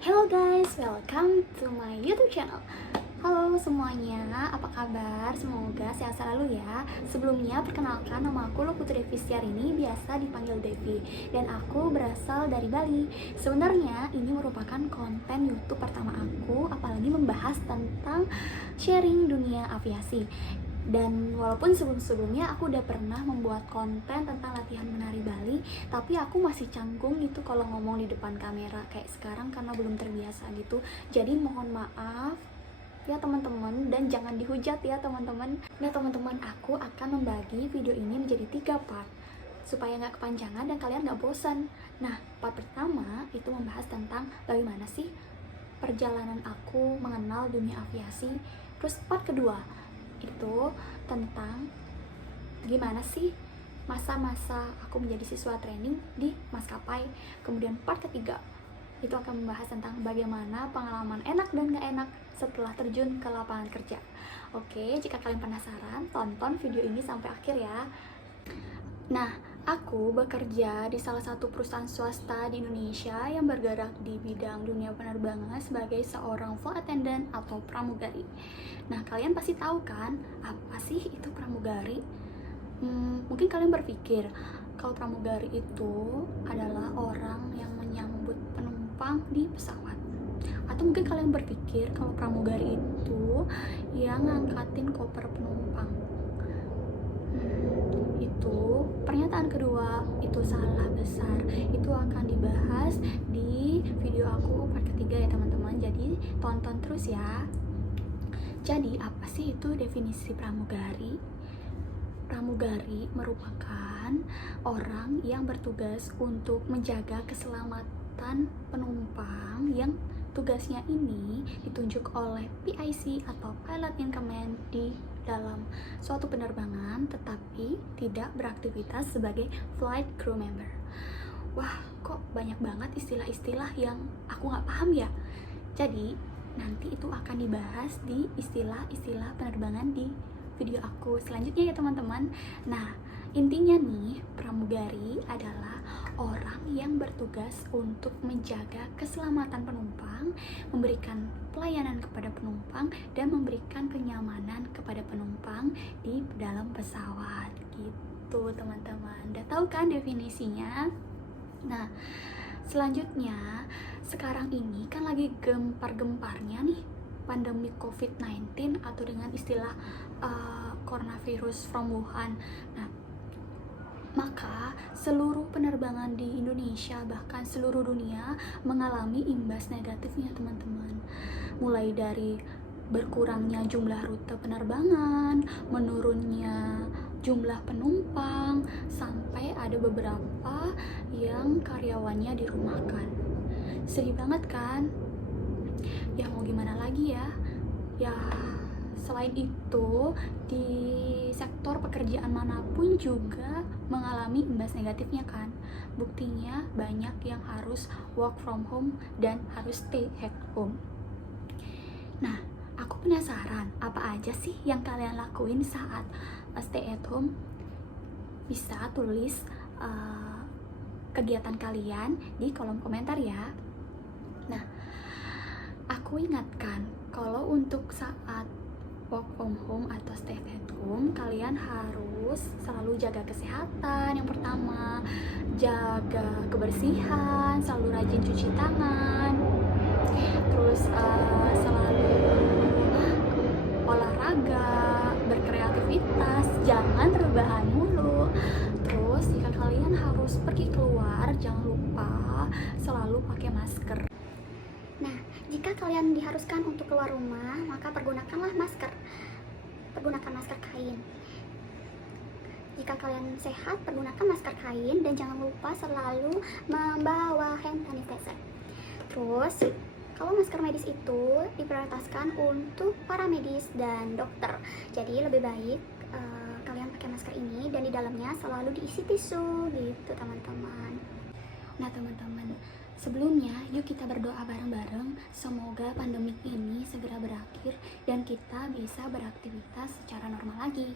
Hello guys, welcome to my YouTube channel. Halo semuanya, apa kabar? Semoga sehat selalu ya. Sebelumnya perkenalkan, nama aku Putri Devistiarini, biasa dipanggil Devi, dan aku berasal dari Bali. Sebenarnya ini merupakan konten YouTube pertama aku, apalagi membahas tentang sharing dunia aviasi. Dan walaupun sebelum-sebelumnya aku udah pernah membuat konten tentang latihan menari Bali, tapi aku masih canggung gitu kalau ngomong di depan kamera kayak sekarang karena belum terbiasa gitu. Jadi mohon maaf ya teman-teman, dan jangan dihujat ya teman-teman. Nah teman-teman, aku akan membagi video ini menjadi 3 part supaya nggak kepanjangan dan kalian nggak bosan. Nah, part pertama itu membahas tentang bagaimana sih perjalanan aku mengenal dunia aviasi. Terus part kedua itu tentang gimana sih masa-masa aku menjadi siswa training di maskapai. Kemudian part ketiga itu akan membahas tentang bagaimana pengalaman enak dan gak enak setelah terjun ke lapangan kerja. Oke, jika kalian penasaran, tonton video ini sampai akhir ya. Nah, aku bekerja di salah satu perusahaan swasta di Indonesia yang bergerak di bidang dunia penerbangan sebagai seorang flight attendant atau pramugari. Nah, kalian pasti tahu kan, apa sih itu pramugari? Mungkin kalian berpikir, kalau pramugari itu adalah orang yang menyambut penumpang di pesawat. Atau mungkin kalian berpikir kalau pramugari itu yang ngangkatin koper penumpang. Itu pernyataan kedua itu salah besar. Itu akan dibahas di video aku part ketiga ya teman-teman. Jadi tonton terus ya. Jadi apa sih itu definisi pramugari? Pramugari merupakan orang yang bertugas untuk menjaga keselamatan penumpang yang tugasnya ini ditunjuk oleh PIC atau Pilot in Command di dalam suatu penerbangan, tetapi tidak beraktivitas sebagai flight crew member. Wah, kok banyak banget istilah-istilah yang aku nggak paham ya? Jadi, nanti itu akan dibahas di istilah-istilah penerbangan di video aku selanjutnya ya teman-teman. Nah, intinya nih, pramugari adalah orang yang bertugas untuk menjaga keselamatan penumpang, memberikan pelayanan kepada penumpang, dan memberikan kenyamanan kepada penumpang di dalam pesawat gitu teman-teman. Udah tahu kan definisinya? Nah, selanjutnya, sekarang ini kan lagi gempar-gemparnya nih pandemi COVID-19 atau dengan istilah coronavirus from Wuhan. Nah, maka seluruh penerbangan di Indonesia bahkan seluruh dunia mengalami imbas negatifnya teman-teman. Mulai dari berkurangnya jumlah rute penerbangan, menurunnya jumlah penumpang, sampai ada beberapa yang karyawannya dirumahkan. Sedih banget kan? Ya mau gimana lagi ya? Ya selain itu, di sektor pekerjaan manapun juga mengalami imbas negatifnya kan. Buktinya banyak yang harus work from home dan harus stay at home. Nah, aku penasaran apa aja sih yang kalian lakuin saat stay at home? Bisa tulis kegiatan kalian di kolom komentar ya. Nah, aku ingatkan kalau untuk saat work from home atau stay at home, kalian harus selalu jaga kesehatan. Yang pertama, jaga kebersihan, selalu rajin cuci tangan, terus selalu olahraga, berkreativitas, jangan rebahan mulu. Terus jika kalian harus pergi keluar, jangan lupa selalu pakai masker. Nah, jika kalian diharuskan untuk keluar rumah, maka pergunakanlah masker. Pergunakan masker kain. Jika kalian sehat, pergunakan masker kain dan jangan lupa selalu membawa hand sanitizer. Terus, kalau masker medis itu diprioritaskan untuk para medis dan dokter. Jadi lebih baik kalian pakai masker ini dan di dalamnya selalu diisi tisu gitu teman-teman. Nah teman-teman, sebelumnya yuk kita berdoa bareng-bareng semoga pandemi ini segera berakhir dan kita bisa beraktivitas secara normal lagi.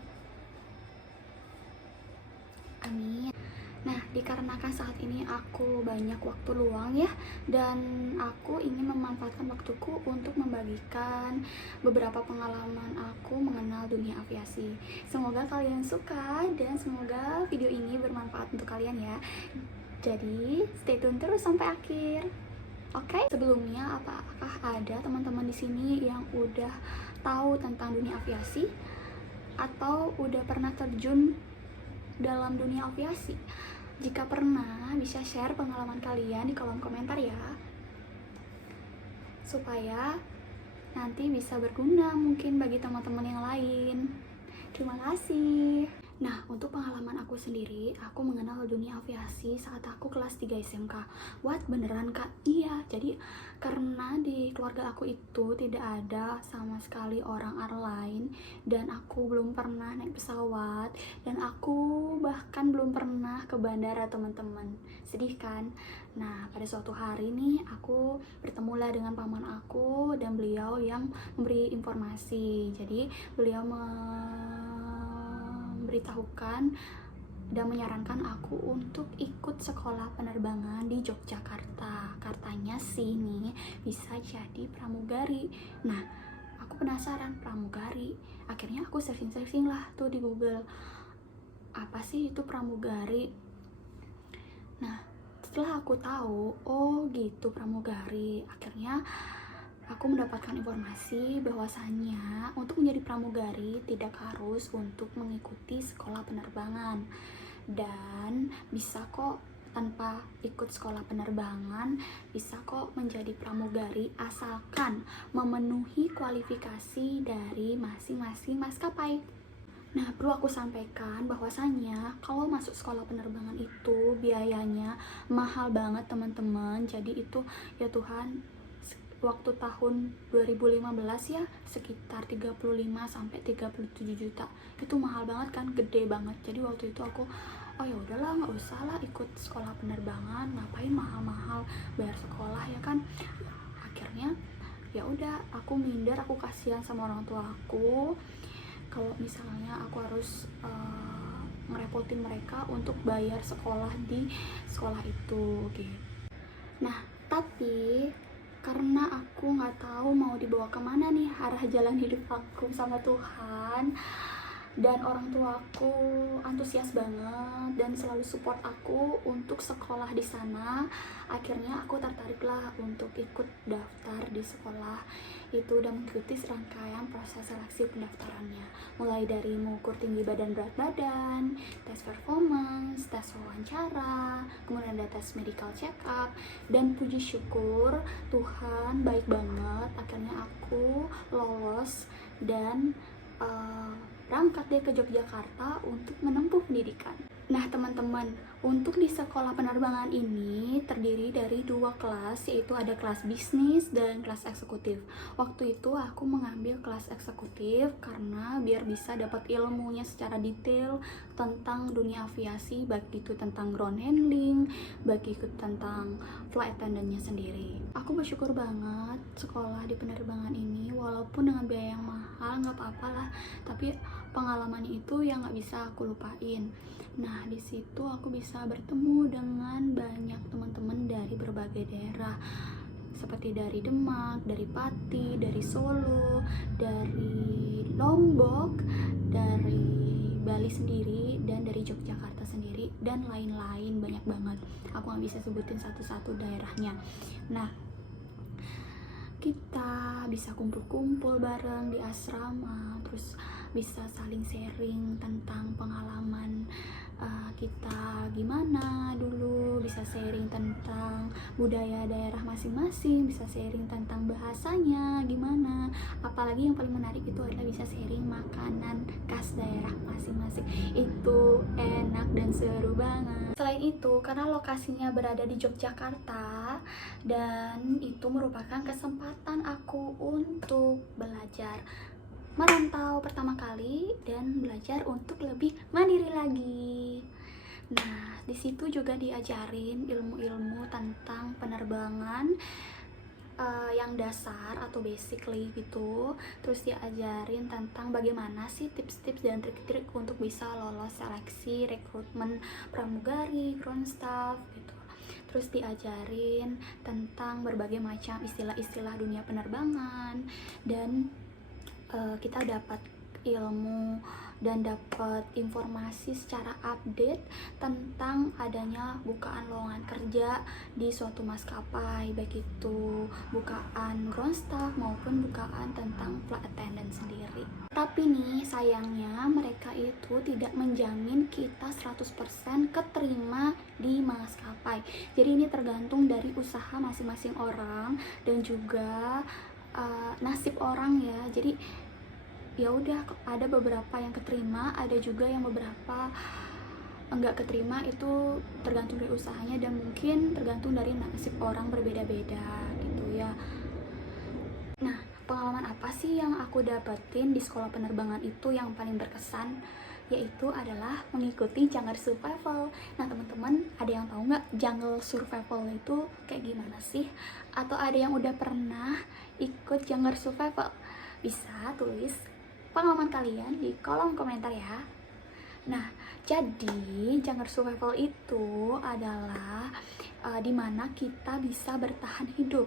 Amin. Nah, dikarenakan saat ini aku banyak waktu luang ya, dan aku ingin memanfaatkan waktuku untuk membagikan beberapa pengalaman aku mengenal dunia aviasi. Semoga kalian suka dan semoga video ini bermanfaat untuk kalian ya. Jadi, stay tune terus sampai akhir. Oke, sebelumnya apakah ada teman-teman di sini yang udah tahu tentang dunia aviasi atau udah pernah terjun dalam dunia aviasi? Jika pernah, bisa share pengalaman kalian di kolom komentar ya, supaya nanti bisa berguna mungkin bagi teman-teman yang lain. Terima kasih. Nah, untuk pengalaman aku sendiri, aku mengenal dunia aviasi saat aku kelas 3 SMK. What? Beneran kak? Iya, jadi karena di keluarga aku itu tidak ada sama sekali orang airline, dan aku belum pernah naik pesawat, dan aku bahkan belum pernah ke bandara teman-teman. Sedih kan? Nah, pada suatu hari nih, aku bertemulah dengan paman aku dan beliau yang memberi informasi. Jadi, beliau memberitahukan dan menyarankan aku untuk ikut sekolah penerbangan di Yogyakarta. Katanya sih nih bisa jadi pramugari. Nah, aku penasaran pramugari. Akhirnya aku searching lah tuh di Google. Apa sih itu pramugari? Nah, setelah aku tahu, oh gitu pramugari, akhirnya aku mendapatkan informasi bahwasannya untuk menjadi pramugari tidak harus untuk mengikuti sekolah penerbangan, dan bisa kok tanpa ikut sekolah penerbangan, bisa kok menjadi pramugari asalkan memenuhi kualifikasi dari masing-masing maskapai. Nah, perlu aku sampaikan bahwasannya kalau masuk sekolah penerbangan itu biayanya mahal banget teman-teman. Jadi itu ya Tuhan, waktu tahun 2015 ya sekitar 35 sampai 37 juta. Itu mahal banget kan, gede banget. Jadi waktu itu aku oh ya udahlah, nggak usah lah ikut sekolah penerbangan, ngapain mahal-mahal bayar sekolah ya kan. Akhirnya ya udah, aku minder, aku kasihan sama orang tua aku kalau misalnya aku harus ngerepotin mereka untuk bayar sekolah di sekolah itu gitu. Nah, tapi karena aku nggak tahu mau dibawa kemana nih arah jalan hidup aku sama Tuhan, dan orang tua aku antusias banget dan selalu support aku untuk sekolah di sana. Akhirnya aku tertariklah untuk ikut daftar di sekolah itu dan mengikuti serangkaian proses seleksi pendaftarannya, mulai dari mengukur tinggi badan, berat badan, tes performance, tes wawancara, kemudian ada tes medical check up, dan puji syukur Tuhan baik banget, akhirnya aku lolos dan berangkat deh ke Yogyakarta untuk menempuh pendidikan. Nah teman-teman, untuk di sekolah penerbangan ini terdiri dari 2 kelas, yaitu ada kelas bisnis dan kelas eksekutif. Waktu itu aku mengambil kelas eksekutif karena biar bisa dapat ilmunya secara detail tentang dunia aviasi, baik itu tentang ground handling, baik itu tentang flight attendant-nya sendiri. Aku bersyukur banget sekolah di penerbangan ini, walaupun dengan biaya yang mahal, nggak apa-apa lah, tapi pengalamannya itu yang nggak bisa aku lupain. Nah, di situ aku bisa bertemu dengan banyak teman-teman dari berbagai daerah, seperti dari Demak, dari Pati, dari Solo, dari Lombok, dari Bali sendiri, dan dari Yogyakarta sendiri, dan lain-lain, banyak banget. Aku nggak bisa sebutin satu-satu daerahnya. Nah, kita bisa kumpul-kumpul bareng di asrama, terus bisa saling sharing tentang pengalaman kita gimana dulu, bisa sharing tentang budaya daerah masing-masing, bisa sharing tentang bahasanya gimana, apalagi yang paling menarik itu adalah bisa sharing makanan khas daerah masing-masing. Itu enak dan seru banget. Selain itu, karena lokasinya berada di Yogyakarta, dan itu merupakan kesempatan aku untuk belajar merantau pertama kali dan belajar untuk lebih mandiri lagi. Nah, di situ juga diajarin ilmu-ilmu tentang penerbangan yang dasar atau basically gitu. Terus diajarin tentang bagaimana sih tips-tips dan trik-trik untuk bisa lolos seleksi rekrutmen pramugari, ground staff gitu. Terus diajarin tentang berbagai macam istilah-istilah dunia penerbangan, dan kita dapat ilmu dan dapat informasi secara update tentang adanya bukaan lowongan kerja di suatu maskapai, baik itu bukaan ground staff maupun bukaan tentang flight attendant sendiri. Tapi nih sayangnya mereka itu tidak menjamin kita 100% keterima di maskapai. Jadi ini tergantung dari usaha masing-masing orang dan juga nasib orang ya. Jadi ya udah, ada beberapa yang keterima, ada juga yang beberapa enggak keterima. Itu tergantung dari usahanya dan mungkin tergantung dari nasib orang berbeda-beda gitu ya. Nah, pengalaman apa sih yang aku dapetin di sekolah penerbangan itu yang paling berkesan? Yaitu adalah mengikuti Jungle Survival. Nah teman-teman, ada yang tahu nggak Jungle Survival itu kayak gimana sih? Atau ada yang udah pernah ikut Jungle Survival? Bisa tulis pengalaman kalian di kolom komentar ya. Nah, jadi Jungle Survival itu adalah dimana kita bisa bertahan hidup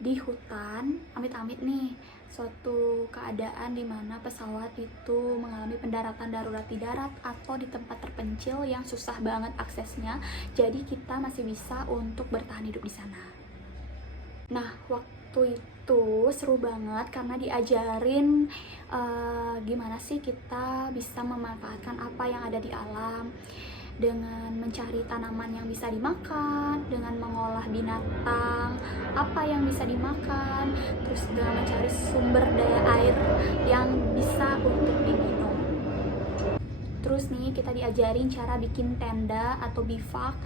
di hutan, amit-amit nih, suatu keadaan dimana pesawat itu mengalami pendaratan darurat di darat atau di tempat terpencil yang susah banget aksesnya. Jadi kita masih bisa untuk bertahan hidup di sana. Nah, waktu itu seru banget karena diajarin gimana sih kita bisa memanfaatkan apa yang ada di alam dengan mencari tanaman yang bisa dimakan, dengan mengolah binatang apa yang bisa dimakan, terus dengan mencari sumber daya air yang bisa untuk diminum. Terus nih kita diajarin cara bikin tenda atau bivak.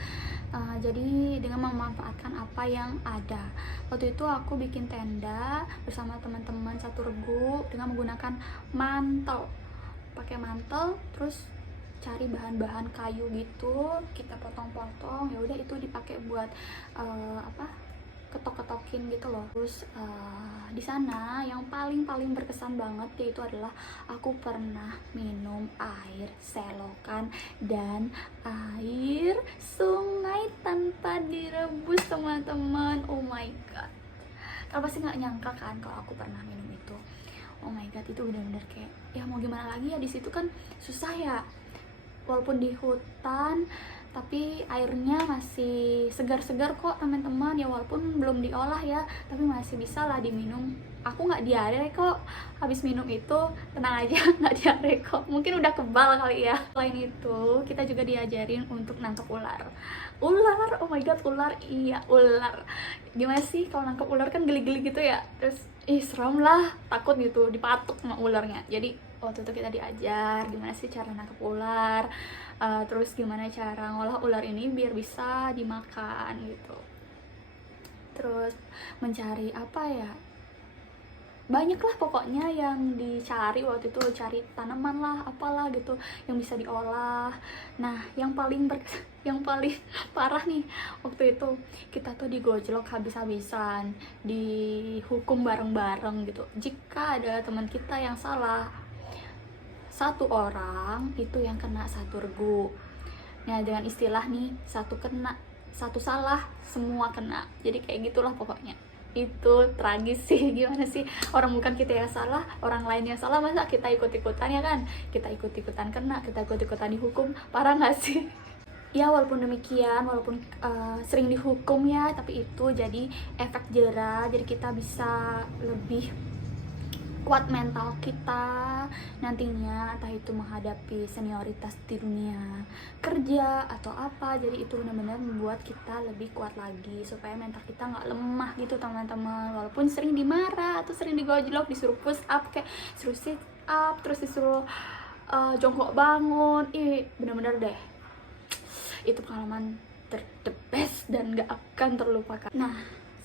Jadi dengan memanfaatkan apa yang ada. Waktu itu aku bikin tenda bersama teman-teman satu regu dengan menggunakan mantel. Pakai mantel, terus cari bahan-bahan kayu gitu, kita potong-potong, ya udah itu dipakai buat ketok-ketokin gitu loh. Terus di sana yang paling berkesan banget yaitu adalah aku pernah minum air selokan dan air sungai tanpa direbus, teman-teman. Oh my god, kalau pasti nggak nyangka kan kalau aku pernah minum itu. Oh my god, itu benar-benar kayak ya mau gimana lagi ya, di situ kan susah ya, walaupun di hutan tapi airnya masih segar-segar kok teman-teman ya, walaupun belum diolah ya, tapi masih bisa lah diminum. Aku nggak diare kok habis minum itu, tenang aja, nggak diare kok, mungkin udah kebal kali ya. Selain itu kita juga diajarin untuk nangkep ular. Oh my god, ular, iya ular. Gimana sih kalau nangkep ular, kan geli-geli gitu ya, terus serem lah, takut gitu dipatuk sama ularnya. Jadi waktu itu kita diajar gimana sih cara nangkep ular, terus gimana cara ngolah ular ini biar bisa dimakan gitu. Terus mencari apa ya, banyak lah pokoknya yang dicari waktu itu, cari tanaman lah apalah gitu yang bisa diolah. Nah yang paling parah nih, waktu itu kita tuh digojlok habis-habisan, dihukum bareng-bareng gitu. Jika ada teman kita yang salah, satu orang itu yang kena satu regu. Nah dengan istilah nih, satu kena satu salah semua kena, jadi kayak gitulah pokoknya. Itu tragis sih, gimana sih, orang bukan kita yang salah, orang lain yang salah, masa kita ikut-ikutan ya kan, kita ikut-ikutan kena, kita ikut-ikutan dihukum, parah nggak sih? Ya walaupun demikian, walaupun sering dihukum ya, tapi itu jadi efek jera, jadi kita bisa lebih kuat mental kita nantinya, entah itu menghadapi senioritas di dunia kerja atau apa. Jadi itu benar-benar membuat kita lebih kuat lagi supaya mental kita nggak lemah gitu teman-teman. Walaupun sering dimarah atau sering digojlok, disuruh push up, kayak disuruh sit up, terus disuruh jongkok bangun, benar-benar deh itu pengalaman the best dan gak akan terlupakan. Nah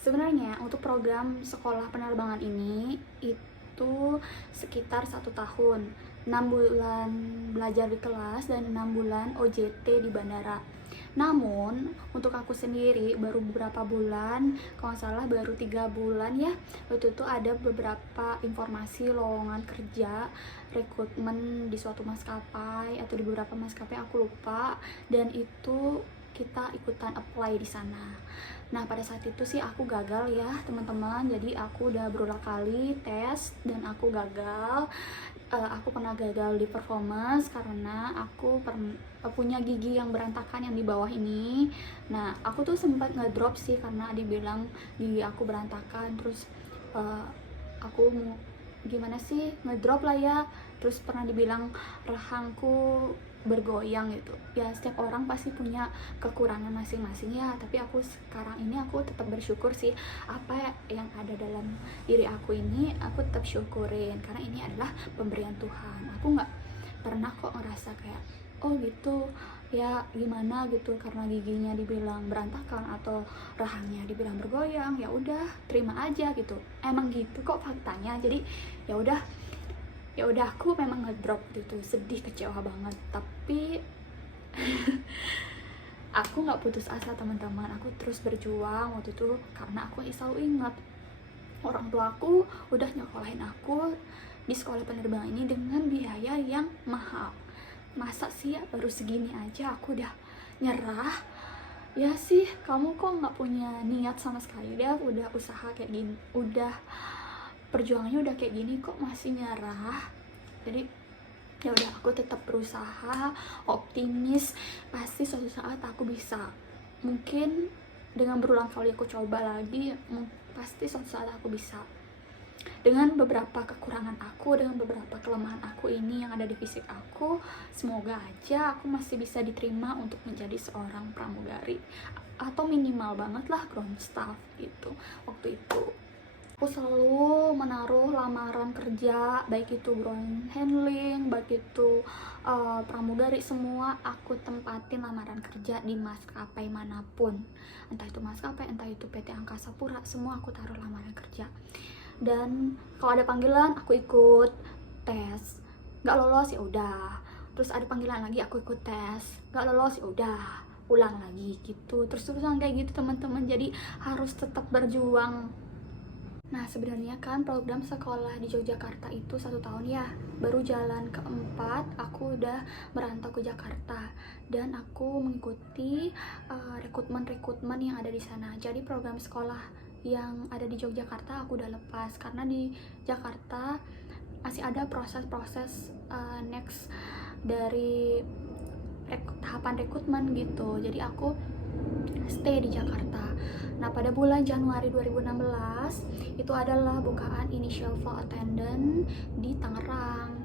sebenarnya untuk program sekolah penerbangan ini itu sekitar 1 tahun, 6 bulan belajar di kelas dan 6 bulan OJT di bandara. Namun untuk aku sendiri baru beberapa bulan, kalau nggak salah baru 3 bulan ya, waktu itu ada beberapa informasi lowongan kerja rekrutmen di suatu maskapai atau di beberapa maskapai, aku lupa, dan itu kita ikutan apply di sana. Nah pada saat itu sih aku gagal ya teman-teman, jadi aku udah berulang kali tes dan aku gagal. Aku pernah gagal di performance karena aku punya gigi yang berantakan yang di bawah ini. Nah aku tuh sempat ngedrop sih karena dibilang gigi aku berantakan, terus aku mau gimana sih, ngedrop lah ya. Terus pernah dibilang rahangku bergoyang gitu ya. Setiap orang pasti punya kekurangan masing-masing ya, tapi aku sekarang ini aku tetap bersyukur sih, apa yang ada dalam diri aku ini aku tetap syukurin karena ini adalah pemberian Tuhan. Aku nggak pernah kok ngerasa kayak oh gitu ya gimana gitu karena giginya dibilang berantakan atau rahangnya dibilang bergoyang. Ya udah terima aja gitu, emang gitu kok faktanya. Jadi ya udah aku memang ngedrop gitu, sedih, kecewa banget, tapi aku nggak putus asa teman-teman. Aku terus berjuang waktu itu karena aku selalu ingat orang tua aku udah nyekolahin aku di sekolah penerbangan ini dengan biaya yang mahal. Masa sih ya baru segini aja aku udah nyerah? Ya sih, kamu kok nggak punya niat sama sekali deh, udah usaha kayak gini, udah perjuangannya udah kayak gini kok masih nyerah. Jadi ya udah aku tetap berusaha, optimis, pasti suatu saat aku bisa. Mungkin dengan berulang kali aku coba lagi, pasti suatu saat aku bisa. Dengan beberapa kekurangan aku, dengan beberapa kelemahan aku ini yang ada di fisik aku, semoga aja aku masih bisa diterima untuk menjadi seorang pramugari, atau minimal banget lah ground staff gitu. Waktu itu aku selalu menaruh lamaran kerja, baik itu ground handling, baik itu pramugari, semua aku tempatin lamaran kerja di maskapai manapun, entah itu maskapai, entah itu PT Angkasa Pura, semua aku taruh lamaran kerja. Dan kalau ada panggilan aku ikut tes, nggak lolos ya udah, terus ada panggilan lagi aku ikut tes, nggak lolos ya udah ulang lagi gitu, terus-terusan kayak gitu teman-teman. Jadi harus tetap berjuang. Nah sebenarnya kan program sekolah di Yogyakarta itu 1 tahun ya, baru jalan keempat aku udah merantau ke Jakarta dan aku mengikuti rekrutmen yang ada di sana. Jadi program sekolah yang ada di Yogyakarta aku udah lepas karena di Jakarta masih ada proses-proses next dari tahapan rekrutmen gitu. Jadi aku stay di Jakarta. Nah pada bulan Januari 2016 itu adalah bukaan initial flight attendant di Tangerang.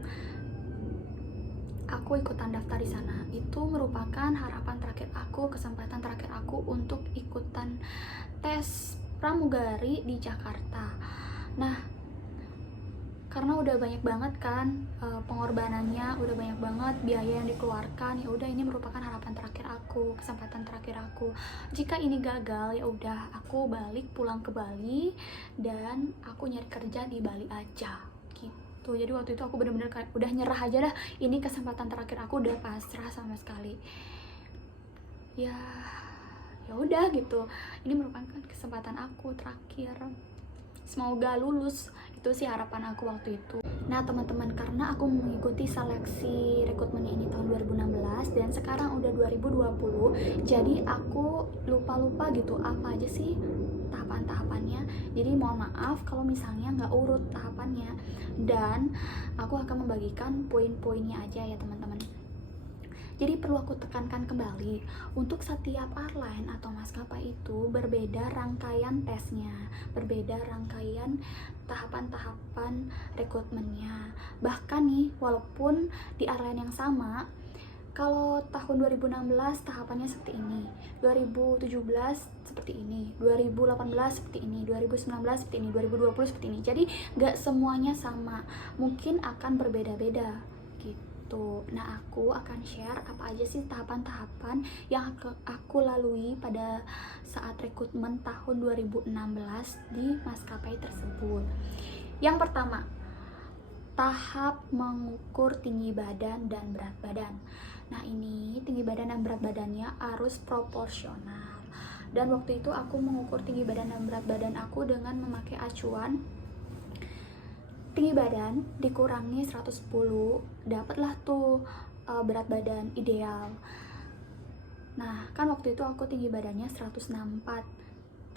Aku ikutan daftar di sana. Itu merupakan harapan terakhir aku, kesempatan terakhir aku untuk ikutan tes pramugari di Jakarta. Nah karena udah banyak banget kan pengorbanannya, udah banyak banget biaya yang dikeluarkan, ya udah ini merupakan harapan terakhir aku, kesempatan terakhir aku. Jika ini gagal ya udah aku balik pulang ke Bali dan aku nyari kerja di Bali aja gitu. Jadi waktu itu aku bener-bener kayak udah nyerah aja dah, ini kesempatan terakhir aku, udah pasrah sama sekali. Ya udah gitu, ini merupakan kesempatan aku terakhir, semoga lulus. Itu sih harapan aku waktu itu. Nah teman-teman, karena aku mengikuti seleksi rekrutmen ini tahun 2016 dan sekarang udah 2020, jadi aku lupa gitu apa aja sih tahapan-tahapannya. Jadi mohon maaf kalau misalnya nggak urut tahapannya, dan aku akan membagikan poin-poinnya aja ya teman-teman. Jadi perlu aku tekankan kembali, untuk setiap airline atau maskapai itu berbeda rangkaian tesnya, berbeda rangkaian tahapan-tahapan rekrutmennya. Bahkan nih, walaupun di airline yang sama, kalau tahun 2016 tahapannya seperti ini, 2017 seperti ini, 2018 seperti ini, 2019 seperti ini, 2020 seperti ini. Jadi gak semuanya sama, mungkin akan berbeda-beda gitu. Nah aku akan share apa aja sih tahapan-tahapan yang aku lalui pada saat rekrutmen tahun 2016 di maskapai tersebut. Yang pertama, tahap mengukur tinggi badan dan berat badan. Nah, ini tinggi badan dan berat badannya harus proporsional. Dan waktu itu aku mengukur tinggi badan dan berat badan aku dengan memakai acuan tinggi badan dikurangi 110, dapatlah tuh berat badan ideal. Nah, kan waktu itu aku tinggi badannya 164,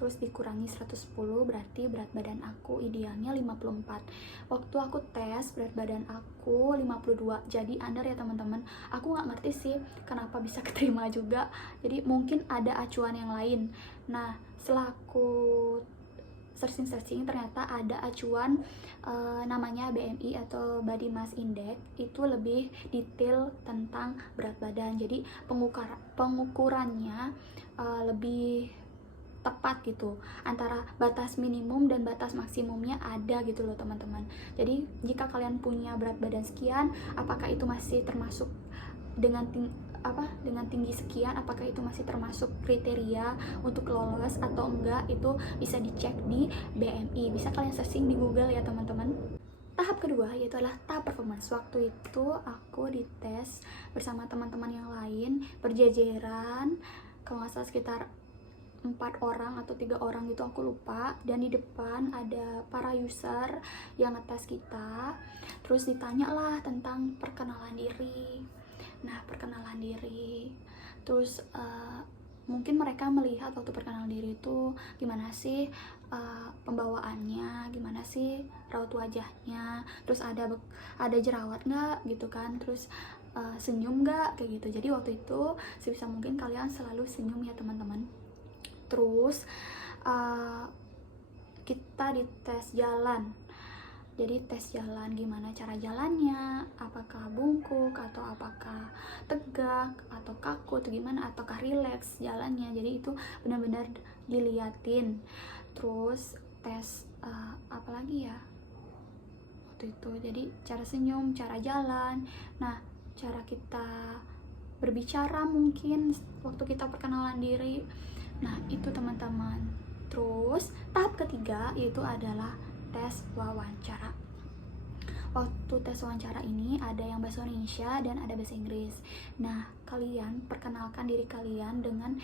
terus dikurangi 110, berarti berat badan aku idealnya 54. Waktu aku tes, berat badan aku 52, jadi under ya teman-teman. Aku nggak ngerti sih kenapa bisa keterima juga, jadi mungkin ada acuan yang lain. Nah, setelah aku searching ternyata ada acuan namanya BMI atau Body Mass Index, itu lebih detail tentang berat badan, jadi pengukurannya lebih tepat gitu, antara batas minimum dan batas maksimumnya ada gitu loh teman-teman. Jadi jika kalian punya berat badan sekian, apakah itu masih termasuk dengan tinggi sekian, apakah itu masih termasuk kriteria untuk lolos atau enggak, itu bisa dicek di BMI, bisa kalian searching di Google ya teman-teman. Tahap kedua yaitu adalah tahap performance. Waktu itu aku dites bersama teman-teman yang lain berjejeran, kalau nggak salah sekitar 4 orang atau 3 orang gitu, aku lupa. Dan di depan ada para user yang ngetes kita, terus ditanya lah tentang perkenalan diri. Nah, perkenalan diri, terus mungkin mereka melihat waktu perkenalan diri itu gimana sih pembawaannya, gimana sih raut wajahnya, terus ada jerawat nggak gitu kan, terus senyum nggak kayak gitu. Jadi waktu itu sebisa mungkin kalian selalu senyum ya teman-teman. Terus kita dites jalan. Jadi tes jalan, gimana cara jalannya, apakah bungkuk atau apakah tegak atau kaku atau gimana, ataukah rileks jalannya. Jadi itu benar-benar diliatin. Terus tes apa lagi ya waktu itu, jadi cara senyum, cara jalan, nah cara kita berbicara mungkin waktu kita perkenalan diri. Nah itu teman-teman. Terus tahap ketiga yaitu adalah tes wawancara. Waktu tes wawancara ini ada yang bahasa Indonesia dan ada bahasa Inggris. Nah, kalian perkenalkan diri kalian dengan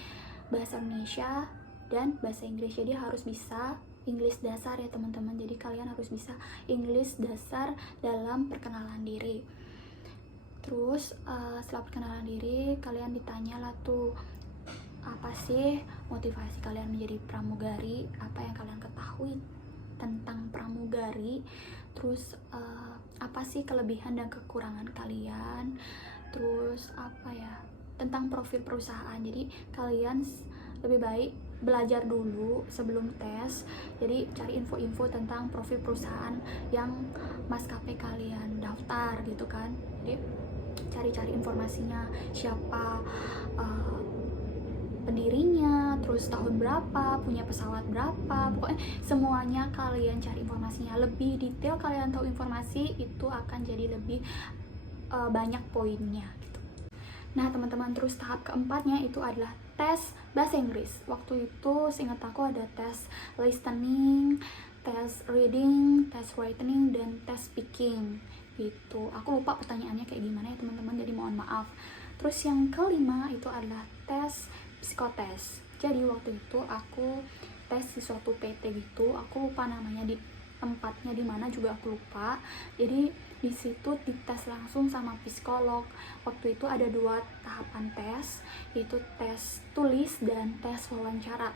bahasa Indonesia dan bahasa Inggris. Jadi harus bisa English dasar ya teman-teman. Jadi kalian harus bisa English dasar dalam perkenalan diri. Terus setelah perkenalan diri, kalian ditanya lah tuh, apa sih motivasi kalian menjadi pramugari, apa yang kalian ketahui tentang pramugari, terus apa sih kelebihan dan kekurangan kalian, terus apa ya tentang profil perusahaan. Jadi kalian lebih baik belajar dulu sebelum tes, jadi cari info-info tentang profil perusahaan yang maskapai kalian daftar gitu kan. Jadi cari-cari informasinya, siapa pendirinya, terus tahun berapa, punya pesawat berapa, pokoknya semuanya kalian cari informasinya. Lebih detail kalian tahu informasi, itu akan jadi lebih banyak poinnya gitu. Nah teman-teman, terus tahap keempatnya itu adalah tes bahasa Inggris. Waktu itu seingat aku ada tes listening, tes reading, tes writing, dan tes speaking gitu. Aku lupa pertanyaannya kayak gimana ya teman-teman, jadi mohon maaf. Terus yang kelima itu adalah tes psikotes. Jadi waktu itu aku tes di suatu PT gitu, aku lupa namanya, di tempatnya di mana juga aku lupa. Jadi di situ dites langsung sama psikolog. Waktu itu ada 2 tahapan tes, yaitu tes tulis dan tes wawancara.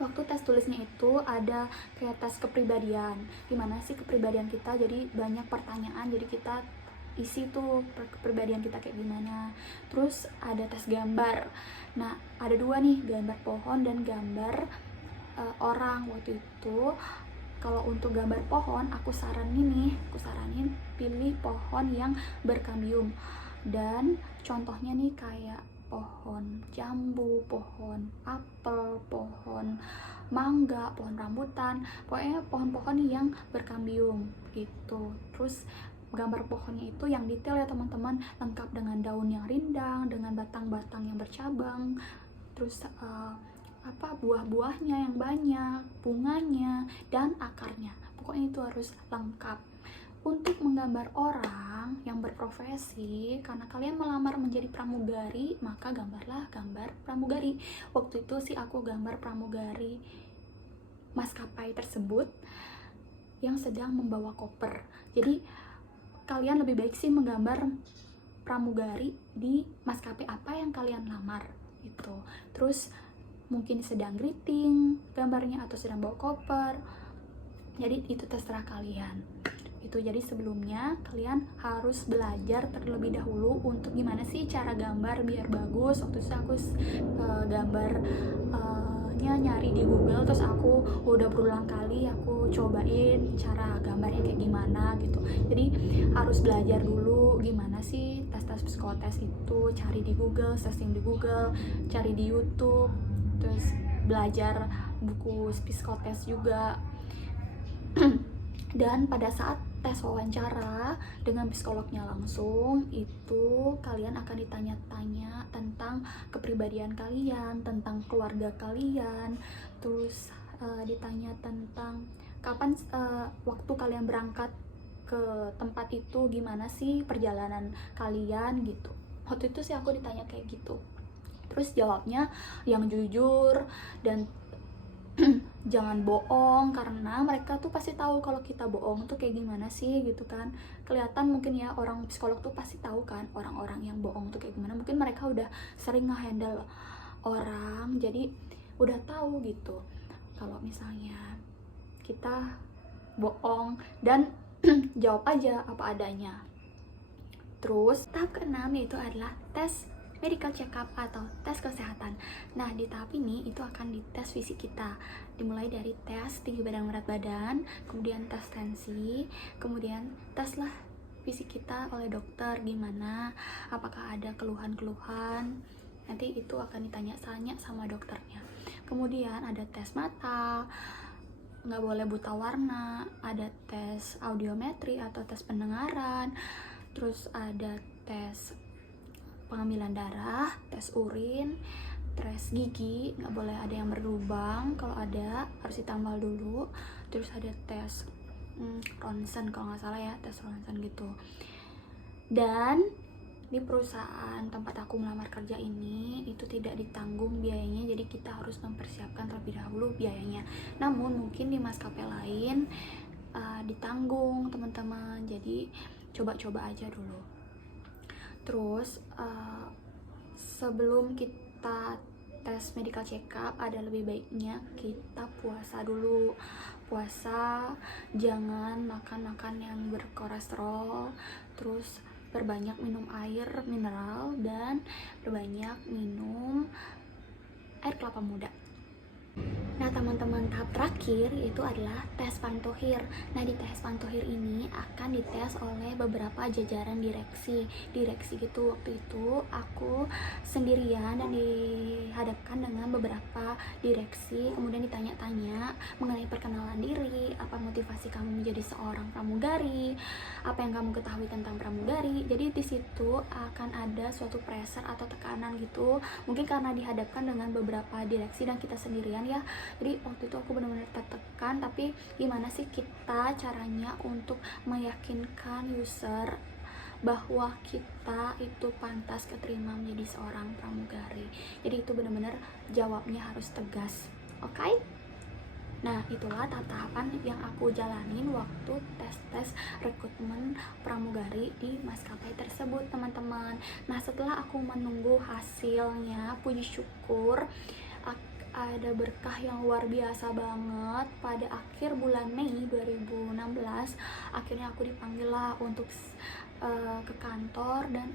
Waktu tes tulisnya itu ada kayak tes kepribadian, gimana sih kepribadian kita, jadi banyak pertanyaan, jadi kita isi tuh kepribadian kita kayak gimana. Terus ada tes gambar. Nah ada 2 nih, gambar pohon dan gambar orang. Waktu itu kalau untuk gambar pohon aku saranin pilih pohon yang berkambium, dan contohnya nih kayak pohon jambu, pohon apel, pohon mangga, pohon rambutan, pokoknya pohon-pohon yang berkambium gitu. Terus gambar pohonnya itu yang detail ya teman-teman, lengkap dengan daun yang rindang, dengan batang-batang yang bercabang, terus buah-buahnya yang banyak, bunganya dan akarnya, pokoknya itu harus lengkap. untuk menggambar orang yang berprofesi, karena kalian melamar menjadi pramugari, maka gambarlah gambar pramugari. Waktu itu sih aku gambar pramugari maskapai tersebut yang sedang membawa koper. Jadi kalian lebih baik sih menggambar pramugari di maskapai apa yang kalian lamar itu. Terus mungkin sedang greeting gambarnya atau sedang bawa koper. Jadi itu terserah kalian. Itu jadi sebelumnya kalian harus belajar terlebih dahulu untuk gimana sih cara gambar biar bagus. Waktu itu aku gambarnya nyari di Google, terus aku udah berulang kali aku cobain cara gambarnya kayak gimana gitu. Jadi harus belajar dulu gimana sih tes psikotes itu, cari di Google, searching di Google, cari di YouTube, terus belajar buku psikotes juga. Dan pada saat tes wawancara dengan psikolognya langsung, itu kalian akan ditanya-tanya tentang kepribadian kalian, tentang keluarga kalian, terus ditanya tentang kapan waktu kalian berangkat ke tempat itu, gimana sih perjalanan kalian gitu. Waktu itu sih aku ditanya kayak gitu. Terus jawabnya yang jujur dan jangan bohong, karena mereka tuh pasti tahu kalau kita bohong tuh kayak gimana sih gitu kan. Kelihatan mungkin ya, orang psikolog tuh pasti tahu kan orang-orang yang bohong tuh kayak gimana. Mungkin mereka udah sering nge-handle orang, jadi udah tahu gitu kalau misalnya kita bohong, dan jawab aja apa adanya. Terus tahap ke-6 yaitu adalah tes medical check-up atau tes kesehatan. Nah, di tahap ini itu akan dites fisik kita. Dimulai dari tes tinggi badan berat badan, kemudian tes tensi, kemudian teslah fisik kita oleh dokter gimana, apakah ada keluhan-keluhan. Nanti itu akan ditanya sama dokternya. Kemudian ada tes mata, nggak boleh buta warna, ada tes audiometri atau tes pendengaran, terus ada tes pengambilan darah, tes urin, tes gigi, nggak boleh ada yang berlubang, kalau ada harus ditambal dulu. Terus ada tes ronsen kalau nggak salah ya, tes ronsen gitu. Dan di perusahaan tempat aku melamar kerja ini itu tidak ditanggung biayanya, jadi kita harus mempersiapkan terlebih dahulu biayanya. Namun mungkin di maskapai lain ditanggung teman-teman, jadi coba-coba aja dulu. Terus sebelum kita tes medical check up, ada lebih baiknya kita puasa dulu. Puasa, jangan makan-makan yang berkolesterol, terus berbanyak minum air mineral, dan berbanyak minum air kelapa muda. Nah teman-teman, tahap terakhir itu adalah tes pantohir. Nah di tes pantohir ini akan dites oleh beberapa jajaran direksi gitu. Waktu itu aku sendirian dan dihadapkan dengan beberapa direksi, kemudian ditanya-tanya mengenai perkenalan diri, apa motivasi kamu menjadi seorang pramugari, apa yang kamu ketahui tentang pramugari. Jadi di situ akan ada suatu pressure atau tekanan gitu, mungkin karena dihadapkan dengan beberapa direksi dan kita sendirian ya. Jadi waktu itu aku benar-benar tertekan, tapi gimana sih kita caranya untuk meyakinkan user bahwa kita itu pantas keterima menjadi seorang pramugari. Jadi itu benar-benar jawabnya harus tegas, oke? Nah itulah tahap-tahapan yang aku jalanin waktu tes rekrutmen pramugari di maskapai tersebut teman-teman. Nah setelah aku menunggu hasilnya, puji syukur ada berkah yang luar biasa banget. Pada akhir bulan Mei 2016 akhirnya aku dipanggil lah untuk ke kantor dan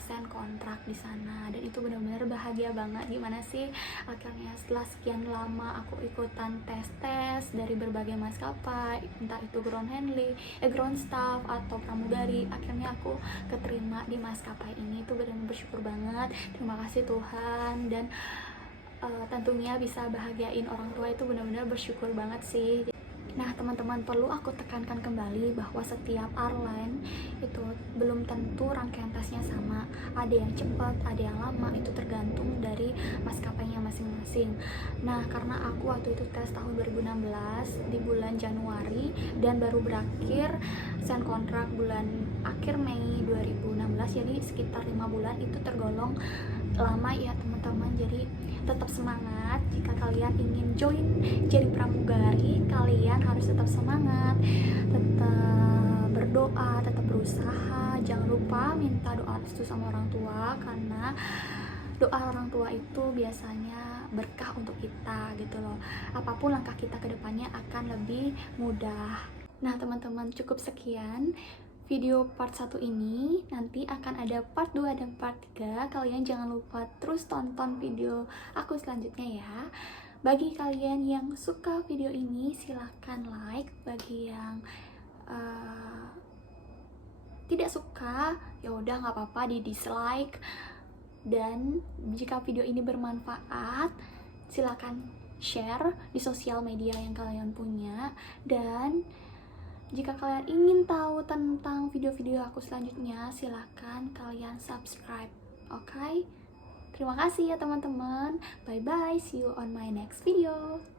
sign kontrak di sana, dan itu benar-benar bahagia banget. Gimana sih akhirnya setelah sekian lama aku ikutan tes dari berbagai maskapai, entah itu ground handling, ground staff atau pramugari, akhirnya aku keterima di maskapai ini. Itu benar-benar bersyukur banget, terima kasih Tuhan. Dan tentunya bisa bahagiain orang tua itu benar-benar bersyukur banget sih. Nah, teman-teman, perlu aku tekankan kembali bahwa setiap airline itu belum tentu rangkaian tesnya sama. Ada yang cepat, ada yang lama, itu tergantung dari maskapainya masing-masing. Nah, karena aku waktu itu tes tahun 2016 di bulan Januari dan baru berakhir sign kontrak bulan akhir Mei 2016, jadi sekitar 5 bulan, itu tergolong lama ya teman-teman. Jadi tetap semangat jika kalian ingin join jadi pramugari. Kalian harus tetap semangat, tetap berdoa, tetap berusaha. Jangan lupa minta doa restu sama orang tua, karena doa orang tua itu biasanya berkah untuk kita gitu loh. Apapun langkah kita ke depannya akan lebih mudah. Nah teman-teman, cukup sekian video part 1 ini. Nanti akan ada part 2 dan part 3. Kalian jangan lupa terus tonton video aku selanjutnya ya. Bagi kalian yang suka video ini silahkan like. Bagi yang tidak suka ya udah nggak apa-apa, di dislike. Dan jika video ini bermanfaat, silahkan share di sosial media yang kalian punya. Dan jika kalian ingin tahu tentang video-video aku selanjutnya, silahkan kalian subscribe. Oke? Terima kasih ya teman-teman. Bye-bye. See you on my next video.